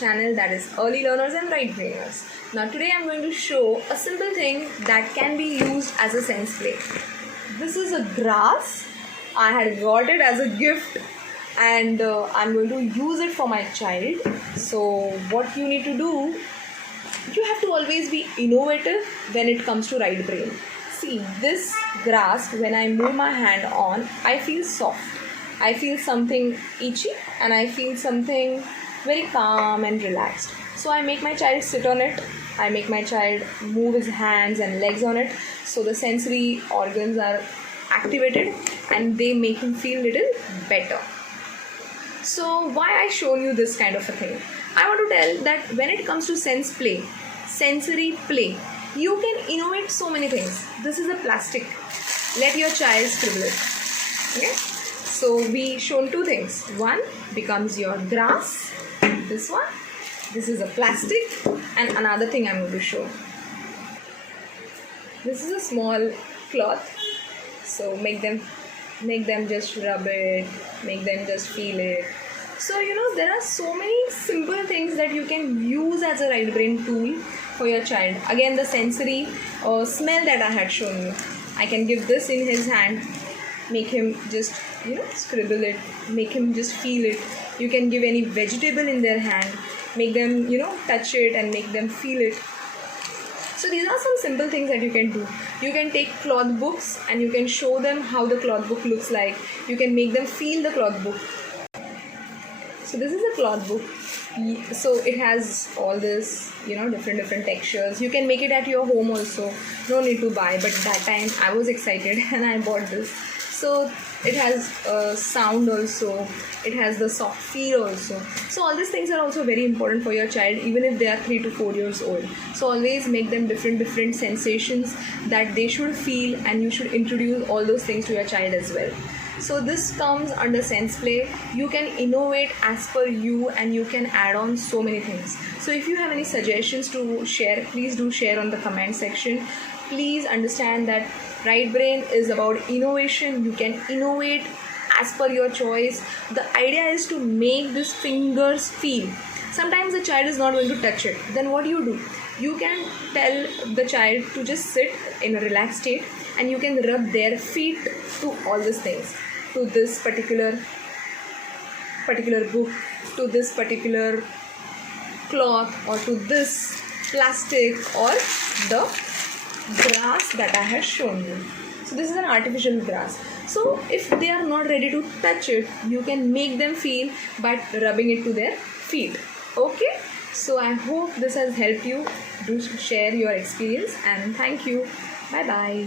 channel, that is Early Learners and Right Brainers. Now today I'm going to show a simple thing that can be used as a sense play. This is a grass. I had got it as a gift and I'm going to use it for my child. So what you need to do, you have to always be innovative when it comes to right brain. See, this grass, when I move my hand on, I feel soft. I feel something itchy and I feel something very calm and relaxed. So I make my child sit on it. I make my child move his hands and legs on it. So the sensory organs are activated and they make him feel little better. So why I shown you this kind of a thing? I want to tell that when it comes to sensory play, you can innovate so many things. This is a plastic. Let your child scribble it. Okay? So we shown two things. One becomes your grass. This one. This is a plastic. And another thing I'm going to show. This is a small cloth. So make them just rub it. Make them just feel it. So there are so many simple things that you can use as a right brain tool for your child. Again, the sensory smell that I had shown you. I can give this in his hand, make him just scribble it, make him just feel it. You can give any vegetable in their hand, make them touch it and make them feel it. So these are some simple things that you can do. You can take cloth books and you can show them how the cloth book looks like. You can make them feel the cloth book. So this is a cloth book. So it has all this, different textures. You can make it at your home also. No need to buy. But that time I was excited and I bought this. So it has sound also. It has the soft feel also. So all these things are also very important for your child, even if they are 3 to 4 years old. So always make them different sensations that they should feel, and you should introduce all those things to your child as well. So this comes under sense play. You can innovate as per you and you can add on so many things. So if you have any suggestions to share, please do share on the comment section. Please understand that right brain is about innovation. You can innovate as per your choice. The idea is to make these fingers feel. Sometimes the child is not going to touch it. Then what do? You can tell the child to just sit in a relaxed state and you can rub their feet to all these things, to this particular book, to this particular cloth, or to this plastic, or the grass that I had shown you. So this is an artificial grass. So if they are not ready to touch it, you can make them feel by rubbing it to their feet. Okay? So I hope this has helped you. Do share your experience and thank you. Bye bye.